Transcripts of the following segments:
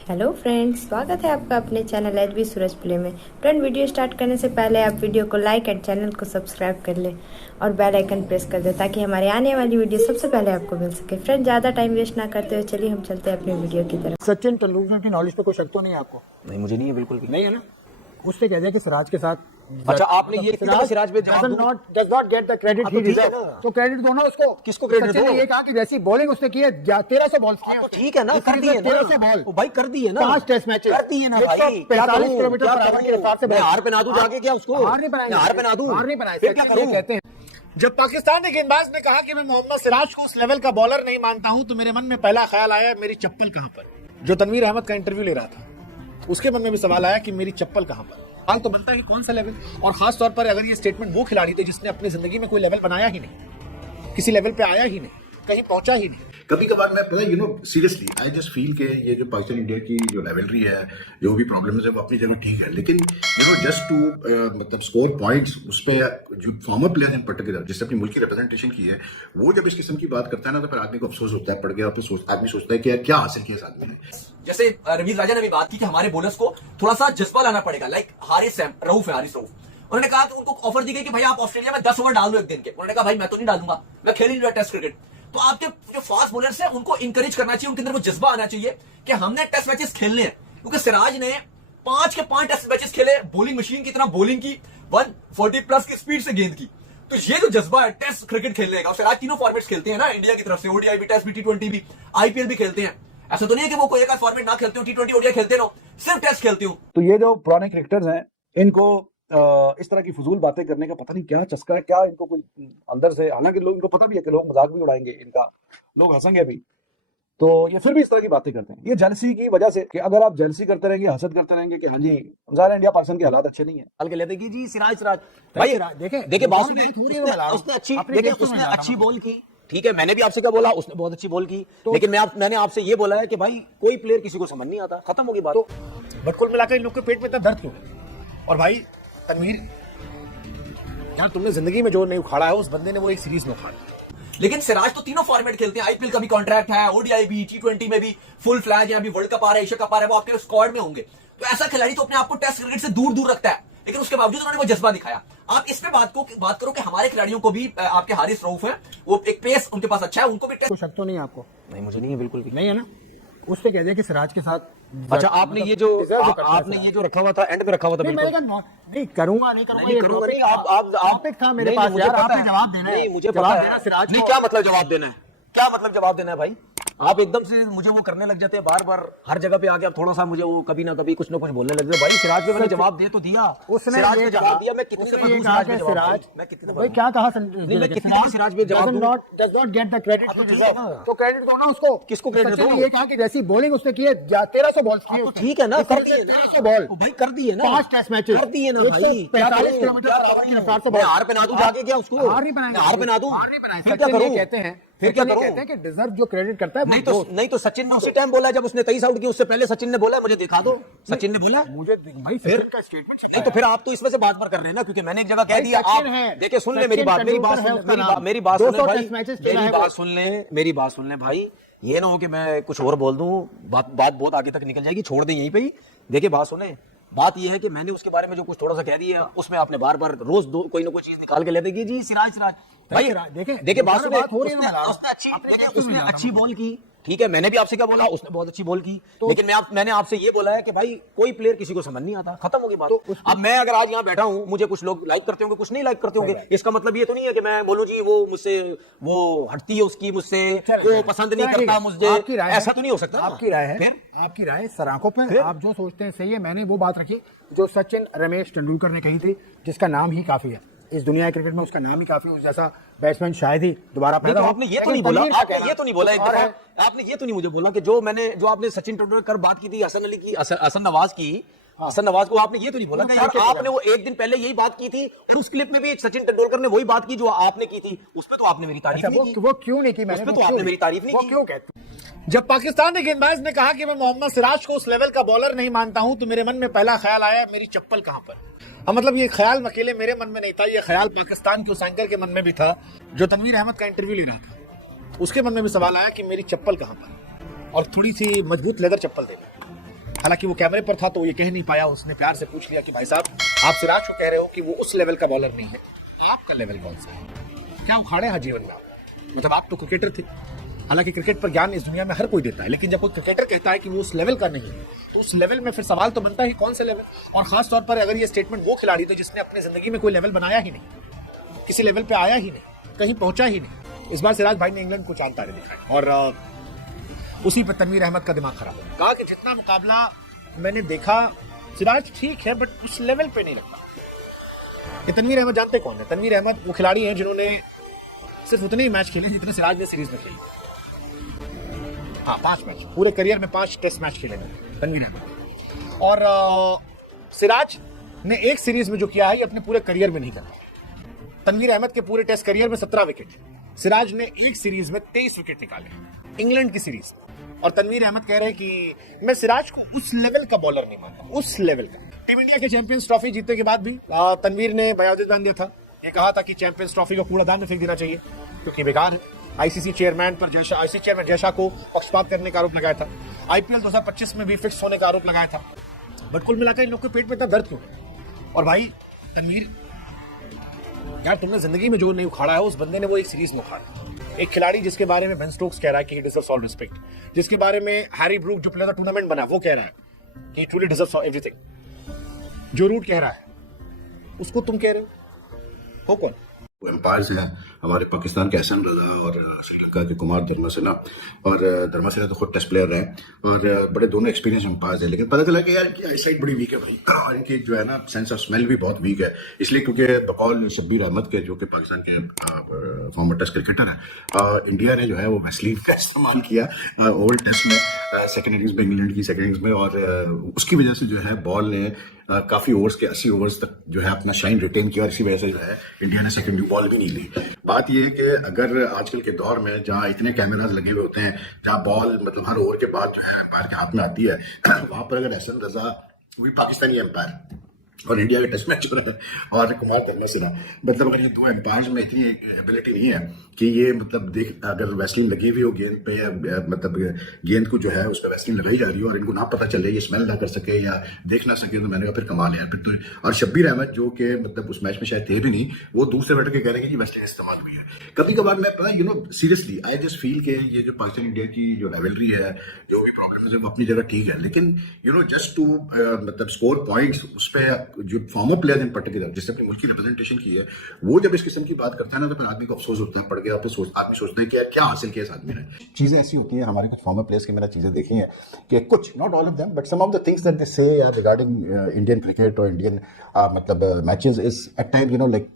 Hello friends, स्वागत है आपका अपने चैनल एचबी सूरज प्ले में। फ्रेंड, वीडियो स्टार्ट करने से पहले आप वीडियो को लाइक एंड चैनल को सब्सक्राइब कर लें और बेल आइकन प्रेस कर दें ताकि हमारे आने वाली वीडियो सबसे पहले आपको मिल सके। फ्रेंड, ज़्यादा टाइम वेस्ट ना करते हुए चलिए हम चलते हैं अपनी वीडियो की तरफ। सचिन तेंदुलकर की नॉलेज पे कोई शक तो नहीं है आपको? नहीं, मुझे नहीं है, बिल्कुल भी नहीं है ना। उससे कह दिया कि सिराज के साथ अच्छा, आपने ये सिराज पे जवाब does not get the credit he deserves। तो क्रेडिट दो ना उसको। किसको क्रेडिट सचिन दो? ने ये कहा कि जैसी बॉलिंग उसने की है 1300 बॉल्स की तो ठीक है ना, कर दिए ना 1300 बॉल। भाई कर दिए ना, 5 टेस्ट मैचेस कर दिए ना भाई। 45 किलोमीटर पर आवर की रफ्तार से मैं हार पे ना दूं जाके, क्या उसको हार नहीं बनाएंगे, हार पे ना दूं, हार नहीं बनाए। फिर क्या करूं? कहते हैं जब पाकिस्तानी गेंदबाज ने कहा कि मैं मोहम्मद सिराज को उस लेवल का बॉलर नहीं मानता हूं, तो मेरे मन में पहला ख्याल आया मेरी चप्पल कहां पर। जो तनवीर अहमद का इंटरव्यू ले रहा था उसके मन में भी सवाल आया कि मेरी चप्पल कहां पर। हाल तो बनता है कि कौन सा लेवल, और खास तौर पर अगर ये स्टेटमेंट वो खिलाड़ी थे जिसने अपनी जिंदगी में कोई लेवल बनाया ही नहीं, किसी लेवल पे आया ही नहीं, कहीं पहुंचा ही नहीं। कभी कभार मैं पता सीरियसली आई जस्ट फील के ये जो पाकिस्तान इंडिया की जो लेवलरी है, जो भी प्रॉब्लम्स है वो अपनी जगह ठीक है, लेकिन जस्ट टू मतलब स्कोर पॉइंट्स उस पर जो फॉर्मर प्लेयर इन पर्टिकुलर जिससे अपनी मुल्क की रिप्रेजेंटेशन की है, वो जब इस किस्म की बात करता है ना, तो फिर आदमी को अफसोस होता है, पड़ गया फिर आदमी सोचता है कि यार क्या हासिल किया इस आदमी ने। जैसे रवींद्र राजा ने भी बात की कि हमारे बोलर्स को थोड़ा सा जज्बा लाना पड़ेगा, लाइक हारिस रऊफ उन्होंने कहा कि उनको ऑफर दी गई कि भाई आप ऑस्ट्रेलिया में 10 ओवर डाल दो एक दिन के। उन्होंने कहा भाई मैं तो नहीं डालूंगा, मैं खेल ही नहीं रहा टेस्ट क्रिकेट। तो आपके जो फास्ट बॉलर्स हैं उनको इंकरेज करना चाहिए, उनके अंदर वो जज्बा आना चाहिए कि हमने टेस्ट मैचेस खेलने हैं। क्योंकि सिराज ने 5 के 5 टेस्ट मैचेस खेले, बॉलिंग मशीन की तरह बॉलिंग की, 140 प्लस की स्पीड से गेंद की। तो ये जो जज्बा है टेस्ट क्रिकेट खेलने का, और सिराज तीनों फॉर्मेट्स खेलते हैं ना इंडिया की तरफ से, ओडीआई भी, टेस्ट भी, T20 भी, आईपीएल भी खेलते हैं। ऐसा तो नहीं है कि वो कोई एक फॉर्मेट ना खेलते हो, T20 ओडीआई खेलते रहो, सिर्फ टेस्ट खेलते हो। तो ये जो पुराने क्रिकेटर्स हैं इनको इस तरह की फजूल बातें करने का पता नहीं क्या चस्का है, क्या इनको कोई अंदर से, हालांकि लोग इनको पता भी है कि लोग मजाक भी उड़ाएंगे इनका, लोग हंसेंगे भी, तो ये फिर भी इस तरह की बातें करते हैं। ये जेलसी की वजह से कि अगर आप जेलसी करते रहेंगे, हसद करते रहेंगे कि हाँ जी ज़ाहिर है इंडिया पाकिस्तान के हालात अच्छे नहीं है, हल्के लेते कि जी सिराज भाई देखिए बात उसने अच्छी बॉल की, ठीक है, मैंने भी आपसे क्या बोला, उसने बहुत अच्छी बॉल की, लेकिन मैंने आपसे ये बोला है कि भाई कोई प्लेयर किसी को समझ नहीं आता, खत्म होगी बात। बट कुल मिलाकर इन लोग के पेट में इतना दर्द क्यों है? और भाई तनवीर यार, तुमने जिंदगी में जो नहीं उखाड़ा है उस बंदे ने वो एक सीरीज में उखाड़ा। लेकिन सिराज तो तीनों फॉर्मेट खेलते हैं, आईपीएल का भी कॉन्ट्रैक्ट है, ओडीआई भी, T20 में भी फुल फ्लैग है, अभी वर्ल्ड कप आ रहा है, एशिया कप आ रहा है, वो आपके स्क्वाड में होंगे। तो ऐसा खिलाड़ी तो अपने आप को टेस्ट क्रिकेट से दूर दूर रखता है, लेकिन उसके बावजूद उन्होंने वो जज्बा दिखाया। आप इस पे बात करो कि हमारे खिलाड़ियों को भी, आपके हारिस रऊफ है, वो एक पेस उनके पास अच्छा है, उनको भी कोई शक तो नहीं है आपको? नहीं, मुझे नहीं है, बिल्कुल भी नहीं है ना। उससे कह दिया कि सिराज के साथ अच्छा, आपने ये जो आपने ये जो रखा हुआ था, एंड पे रखा हुआ था, नहीं करूंगा नहीं आप था मेरे पास यार, आपने जवाब देना है। नहीं, मुझे जवाब देना सिराज नहीं, क्या मतलब जवाब देना है, क्या मतलब जवाब देना है भाई? आप एकदम से मुझे वो करने लग जाते हैं, बार बार हर जगह पे आके आप थोड़ा सा मुझे वो कभी ना कभी कुछ ना कुछ बोलने लग जाते। भाई सिराज पे मैंने जवाब दे तो दिया, उसने सिराज पे जवाब दिया, मैं कितनी दफा सिराज पे जवाब सिराज मैं कितनी भाई क्या कहा सिराज पे जवाब दूं? does not get the credit he deserves। तो क्रेडिट दो ना उसको। किसको क्रेडिट सचिन दो? ने ये कहा कि जैसी बॉलिंग उसने की है 1300 बॉल्स की है, तो ठीक है ना, कर दिए ना 1300 बॉल, भाई कर दिए ना, 5 टेस्ट मैचेस, कर दिए ना भाई, 45 किलोमीटर पर आवर की रफ्तार से मैं हार पे ना दूं जाके, क्या उसको हार नहीं बनाएंगे, हार पे ना दूं, हार नहीं बनाएंगे। फिर क्या करूं? कहते हैं फिर क्या करूं? कहते हैं कि डिजर्व जो क्रेडिट करता है नहीं तो सचिन ने उसी टाइम बोला जब उसने 23 आउट किया, उससे पहले सचिन ने बोला, मुझे दिखा दो, सचिन ने बोला मुझे भाई फिर का स्टेटमेंट नहीं, तो फिर आप तो इसमें से बात कर रहे हैं ना, क्योंकि मैंने एक जगह कह दिया। आप देखिए, सुन ले मेरी बात, मेरी बात सुन ले भाई, ये ना हो कि मैं कुछ और बोल दूं, बात बहुत आगे तक निकल जाएगी, छोड़ दें यहीं पे ही। देखिए बात सुने, बात ये है कि मैंने उसके बारे में जो कुछ थोड़ा सा कह दिया, उसमें आपने बार बार रोज कोई ना कोई चीज निकाल के ले देगी जी सिराज भाई। देखिए बात सुने, उसने अच्छी बॉल की, ठीक है, मैंने भी आपसे क्या बोला, उसने बहुत अच्छी बॉल की, लेकिन मैंने आपसे ये बोला है कि भाई कोई प्लेयर किसी को समझ नहीं आता, खत्म होगी बात। अब मैं अगर आज यहाँ बैठा हूँ, मुझे कुछ लोग लाइक करते होंगे, कुछ नहीं लाइक करते होंगे, इसका मतलब ये तो नहीं है कि मैं बोलूँ जी वो मुझसे वो हटती है, उसकी मुझसे वो पसंद नहीं करता मुझे, ऐसा तो नहीं हो सकता। आपकी राय है, फिर आपकी राय सराखों पे, आप जो सोचते हैं सही है। मैंने वो बात रखी जो सचिन रमेश तेंदुलकर ने कही थी, जिसका नाम ही काफी है इस दुनिया के क्रिकेट में, उसका नाम ही काफी, उस जैसा बैट्समैन शायद ही दोबारा पैदा हो। आपने ये तो नहीं बोला, आपने ये तो नहीं बोला, आपने ये तो नहीं मुझे बोला कि जो आपने सचिन तेंदुलकर बात की थी, हसन नवाज की, हसन नवाज को आपने ये तो नहीं बोला कि यार आपने वो एक दिन पहले यही बात की थी, और उस क्लिप में भी सचिन तेंदुलकर ने वही बात की जो आपने की थी, उस पर तो आपने मेरी तारीफ नहीं की। वो क्यों नहीं की? मैंने तो आपने मेरी तारीफ नहीं की। क्यों कहते? जब पाकिस्तानी गेंदबाज ने कहा कि मैं मोहम्मद सिराज को उस लेवल का बॉलर नहीं मानता हूं, तो मेरे मन में पहला ख्याल आया मेरी चप्पल कहां पर। मतलब ये ख्याल अकेले मेरे मन में नहीं था, ये ख्याल पाकिस्तान के उस एंकर के मन में भी था जो तनवीर अहमद का इंटरव्यू ले रहा था। उसके मन में भी सवाल आया कि मेरी चप्पल कहां पर, और थोड़ी सी मजबूत लेदर चप्पल देना। हालांकि वो कैमरे पर था तो ये कह नहीं पाया, उसने प्यार से पूछ लिया कि भाई साहब आप सिराज को कह रहे हो कि वो उस लेवल का बॉलर नहीं है, आपका लेवल कौन सा है, क्या उखाड़े हैं जीवन में? मतलब आप तो क्रिकेटर थे। हालांकि क्रिकेट पर ज्ञान इस दुनिया में हर कोई देता है, लेकिन जब कोई क्रिकेटर कहता है कि वो उस लेवल का नहीं है तो उस लेवल में फिर सवाल तो बनता है कौन से लेवल। और खास तौर पर अगर ये स्टेटमेंट वो खिलाड़ी थे जिसने अपनी जिंदगी में कोई लेवल बनाया ही नहीं, किसी लेवल पे आया ही नहीं, कहीं पहुंचा ही नहीं। इस बार सिराज भाई ने इंग्लैंड को चांद तारे दिखाए और उसी पर तनवीर अहमद का दिमाग खराब हो। कहा कि जितना मुकाबला मैंने देखा सिराज ठीक है बट उस लेवल पे नहीं लगता। ये तनवीर अहमद जानते कौन है? तनवीर अहमद वो खिलाड़ी हैं जिन्होंने सिर्फ उतने ही मैच खेले जितने सिराज ने सीरीज में खेले। हाँ, 5 मैच, पूरे करियर में 5 टेस्ट मैच खेले तनवीर अहमद। और सिराज ने एक सीरीज में जो किया है ये अपने पूरे करियर में नहीं करा। तनवीर अहमद के पूरे टेस्ट करियर में 17 विकेट, सिराज ने एक सीरीज में 23 विकेट निकाले, इंग्लैंड की सीरीज। और तनवीर अहमद कह रहे हैं कि मैं सिराज को उस लेवल का बॉलर नहीं मानता, उस लेवल का। टीम इंडिया के चैंपियंस ट्रॉफी जीतने के बाद भी तनवीर ने बयान बांध दिया था, ये कहा था कि चैंपियंस ट्रॉफी को कूड़ादान में फेंक देना चाहिए क्योंकि बेकार है। आईसीसी चेयरमैन जयशाह को पक्षपात करने का आरोप लगाया था। आईपीएल 2025 में भी फिक्स होने का आरोप लगाया था। बट कुल मिलाकर इन लोग के पेट में इतना दर्द क्यों है? और भाई तनवीर यार, तुमने जिंदगी में जो नहीं उखाड़ा है उस बंदे ने वो एक सीरीज में उखाड़ा। एक खिलाड़ी जिसके बारे में बेन स्टोक्स कह रहा है कि ही डिजर्व्स ऑल रिस्पेक्ट, जिसके बारे में हैरी ब्रूक जो प्लेयर टूर्नामेंट बना वो कह रहा है कि ट्रूली डिजर्व्स एवरीथिंग, जो रूट कह रहा है उसको तुम कह रहे हो कौन? एम्पायर्स हैं हमारे पाकिस्तान के एहसन रजा और श्रीलंका के कुमार धर्मसेना। और धर्मसेना तो खुद टेस्ट प्लेयर रहे और बड़े दोनों एक्सपीरियंस एम्पायर्स हैं, लेकिन पता चला कि यार इनकी आईसाइट बड़ी वीक है भाई, और इनकी जो है ना सेंस ऑफ स्मेल भी बहुत वीक है। इसलिए क्योंकि बकौल शब्बीर अहमद के, जो कि पाकिस्तान के फॉर्मर टेस्ट क्रिकेटर हैं, इंडिया ने जो है वो वैसलीन का इस्तेमाल किया ओल्ड टेस्ट में, सेकेंड इनिंग्स में, इंग्लैंड की सेकेंड इनिंग्स में, और उसकी वजह से जो है बॉल ने काफी ओवर्स के 80 ओवर्स तक जो है अपना शाइन रिटेन किया, और इसी वजह से जो है इंडिया ने सेकेंडरी बॉल भी नहीं ली। बात यह है कि अगर आजकल के दौर में जहां इतने कैमरास लगे हुए होते हैं, जहां बॉल मतलब हर ओवर के बाद जो है एम्पायर के हाथ में आती है, वहां पर अगर एहसन रजा, वही पाकिस्तानी एम्पायर, और इंडिया का टेस्ट मैच हो रहा है और कुमार धर्मसेना, मतलब अगर ये दो एम्पायर्स में इतनी एबिलिटी नहीं है कि ये मतलब देख, अगर वैसलीन लगी हुई हो गेंद पे, या मतलब गेंद को जो है उस पर वैसलीन लगाई जा रही हो और इनको ना पता चले, ये स्मेल ना कर सके या देख ना सके, तो मैंने कहा फिर कमाल है फिर तो। और शब्बीर अहमद जो कि मतलब उस मैच में शायद थे भी नहीं, वो दूसरे बैठ के कह रहे हैं कि वैसलीन इस्तेमाल हुई है। कभी कभार मैं पता सीरियसली आई जस्ट फील के ये जो पाकिस्तान इंडिया की जो राइवलरी है, जो भी प्रॉब्लम है, वो अपनी जगह ठीक है, लेकिन जस्ट टू मतलब स्कोर पॉइंट्स, उस पर जो फॉर्मर प्लेयर इन पर्टिकुलर जिसने अपने मुल्क की रिप्रेजेंटेशन की है, वो जब इस किस्म की बात करता है ना, तो फिर आदमी को अफसोस होता है, पढ़ के आदमी सोचता है कि यार क्या हासिल किया इस आदमी ने। चीजें ऐसी होती हैं हमारे कुछ फॉर्मर प्लेयर्स की, मैंने चीजें देखी हैं कि कुछ, not all of them, but some of the things that they say regarding Indian cricket और इंडियन मतलब matches is at time like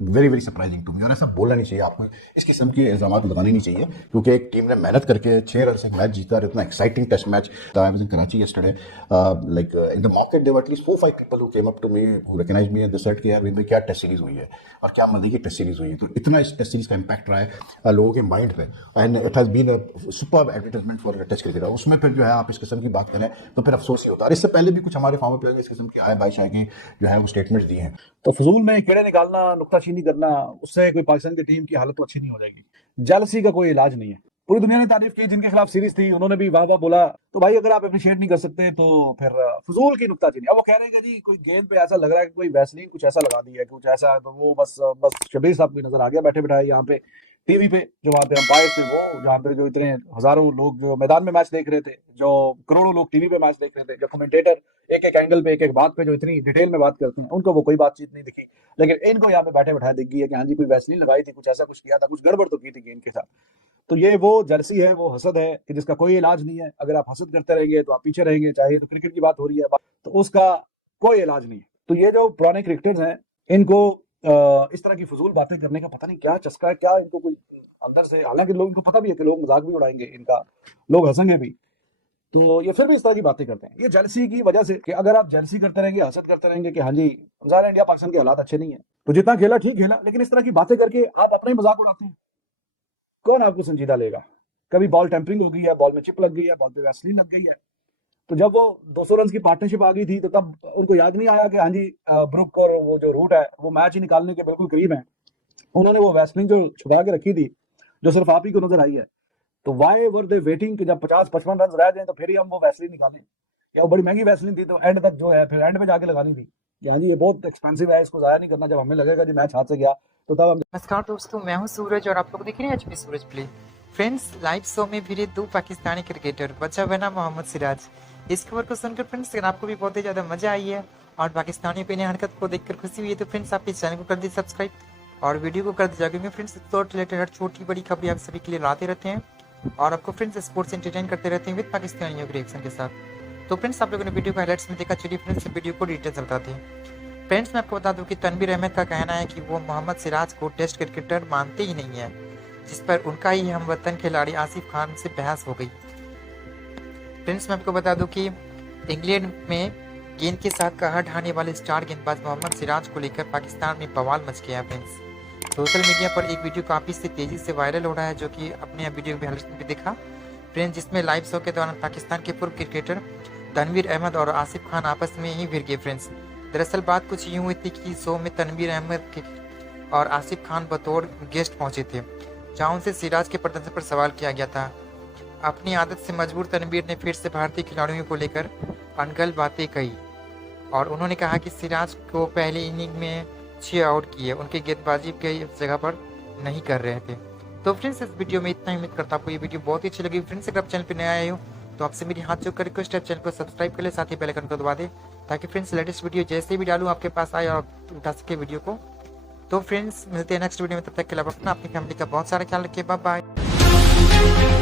very very surprising to me. और ऐसा बोलना नहीं चाहिए, आपको इस किस्म के इल्जाम लगाने नहीं चाहिए, क्योंकि एक टीम ने मेहनत करके 6 रन से मैच जीता, और इतना exciting test match. I was in Karachi yesterday, like in the market there were at least 4-5 people who came up to me, who recognised me and they said कि यार विद क्या टेस्ट सीरीज हुई है और क्या मजे की टेस्ट सीरीज हुई है। तो इतना इस टेस्ट सीरीज का इंपैक्ट रहा है लोगों के माइंड पे, and it has been a superb advertisement for test cricket. उसमें फिर जो है आप इस किस्म की बात करें तो फिर अफसोस ही होता है। इससे पहले भी कुछ हमारे फॉर्मर प्लेयर इस किस्म की आय बाइश की जो है वो स्टेटमेंट्स दिए हैं। तो फजूल में कीड़े निकालना, नुक्ताचीनी करना, उससे कोई पाकिस्तान की टीम की हालत तो अच्छी नहीं हो जाएगी। जेलसी का कोई इलाज नहीं है। पूरी दुनिया ने तारीफ की, जिनके खिलाफ सीरीज थी उन्होंने भी वाह वाह बोला। तो भाई अगर आप अप्रिशिएट नहीं कर सकते तो फिर फजूल की नुक्ताचीनी। अब वो कह रहे हैं कि जी कोई गेंद पे ऐसा लग रहा है कि कोई वैसलीन कुछ ऐसा लगा दिया है, कुछ ऐसा, तो वो बस शबीर साहब भी नजर आ गया बैठे बैठाए यहाँ पे टीवी पे, जो वहाँ पे अंपायर थे, वो जहाँ पे जो इतने हजारों लोग जो मैदान में मैच देख रहे थे, जो करोड़ों लोग टीवी पे मैच देख रहे थे, जो कमेंटेटर एक एक एंगल पे एक एक बात पे जो इतनी डिटेल में बात करते हैं, उनको वो कोई बातचीत नहीं दिखी। लेकिन इनको यहाँ पे बैठे बैठाए दिख गई है कि हाँ जी कोई वैसलीन लगाई थी, कुछ ऐसा कुछ किया था, कुछ गड़बड़ तो की थी गेंद के साथ। तो ये वो जर्सी है, वो हसद है कि जिसका कोई इलाज नहीं है। अगर आप हसद करते रहेंगे तो आप पीछे रहेंगे। चाहे तो क्रिकेट की बात हो रही है तो उसका कोई इलाज नहीं है। तो ये जो पुराने क्रिकेटर्स हैं, इनको इस तरह की फजूल बातें करने का पता नहीं क्या चस्का है, क्या इनको कोई अंदर से, हालांकि लोग, इनको पता भी है कि लोग मजाक भी उड़ाएंगे इनका, लोग हंसेंगे भी, तो ये फिर भी इस तरह की बातें करते हैं। ये जेलसी की वजह से कि अगर आप जेलसी करते रहेंगे, हसद करते रहेंगे कि हाँ जी ज़ाहिर है इंडिया पाकिस्तान के हालात अच्छे नहीं है, तो जितना खेला ठीक खेला, लेकिन इस तरह की बातें करके आप अपना ही मजाक उड़ाते हैं, कौन आपको संजीदा लेगा? कभी बॉल टेम्परिंग हो गई है, बॉल में चिप लग गई है, बॉल पे वैसलीन लग गई है। तो जब वो 200 रन की पार्टनरशिप आ गई थी, तो तब उनको याद नहीं आया कि हाँ जी ब्रुक और वो जो रूट है वो मैच ही निकालने के बिल्कुल करीब है, उन्होंने वो वैसलीन जो छुपा के रखी थी, जो सिर्फ आप ही को नजर आई है। तो वाई वर दे वेटिंग कि जब 50-55 रन रह जाए तो फिर ही हम वो वैसलीन निकालें? या वो बड़ी महंगी वैसलीन थी, तो एंड तक जो है फिर एंड पे जाके लगानी थी। हाँ जी, ये बहुत एक्सपेंसिव है, इसको जाया नहीं करना। जब हमें लगेगा कि मैच हाथ से गया तो तब हम नमस्कार दोस्तों, मैं हूं सूरज और आप लोग देख रहे हैं एचपी सूरज प्ले। फ्रेंड्स, लाइव शो में भिड़े दो पाकिस्तानी क्रिकेटर, बचा बना मोहम्मद सिराज। इस खबर को सुनकर फ्रेंड्स अगर आपको भी बहुत ही ज्यादा मजा आई है और पाकिस्तानियों की नई हरकत को देखकर खुशी हुई है तो फ्रेंड्स आप इस चैनल को कर दीजिए सब्सक्राइब और वीडियो को कर दीजिए, क्योंकि फ्रेंड्स स्पोर्ट रिलेटेड हर छोटी बड़ी खबरें आप सभी के लिए लाते रहते हैं और आपको फ्रेंड्स स्पोर्ट्स एंटरटेन करते रहते हैं विद पाकिस्तानियों के रिएक्शन के साथ। तो फ्रेंड्स आप लोगों ने वीडियो को हाइलाइट्स में देखा, चलिए फ्रेंड्स वीडियो को डिटेल बताते हैं। फ्रेंड्स मैं आपको बता दूं कि तनवीर अहमद का कहना है कि वो मोहम्मद सिराज को टेस्ट क्रिकेटर मानते ही नहीं है, जिस पर उनका ही हमवतन खिलाड़ी आसिफ खान से बहस हो गई। फ्रेंड्स मैं आपको बता दूं कि इंग्लैंड में गेंद के साथ कहा ढाने वाले स्टार गेंदबाज मोहम्मद सिराज को लेकर पाकिस्तान में बवाल मच गया। फ्रेंड्स सोशल मीडिया पर एक वीडियो काफी से तेजी से वायरल हो रहा है, जो कि अपने वीडियो में भी देखा फ्रेंड्स, जिसमें लाइव शो के दौरान पाकिस्तान के पूर्व क्रिकेटर तनवीर अहमद और आसिफ खान आपस में ही भिड़ गए। फ्रेंड्स दरअसल बात कुछ यूं हुई थी कि शो में तनवीर अहमद और आसिफ खान बतौर गेस्ट पहुंचे थे, जहां उनसे सिराज के प्रदर्शन पर सवाल किया गया था। अपनी आदत से मजबूर तनवीर ने फिर से भारतीय खिलाड़ियों को लेकर अनगढ़ बातें कही और उन्होंने कहा कि सिराज को पहली इनिंग में 6 आउट किए, उनकी गेंदबाजी के जगह पर नहीं कर रहे थे। तो फ्रेंड्स इस वीडियो में इतना ही, उम्मीद करता आपको ये वीडियो बहुत ही अच्छी लगी। फ्रेंड्स अगर आप चैनल पर नए आए हो तो आपसे मेरी हाथ जोड़कर रिक्वेस्ट है, चैनल को सब्सक्राइब कर ले, साथ ही बेल आइकन को दबा दे, ताकि फ्रेंड्स लेटेस्ट वीडियो जैसे भी डालूं आपके पास आए और आप उठा सके वीडियो को। तो फ्रेंड्स मिलते हैं नेक्स्ट वीडियो में, तब तक के लिए अपना अपनी फैमिली का बहुत सारा ख्याल रखिए। Bye bye.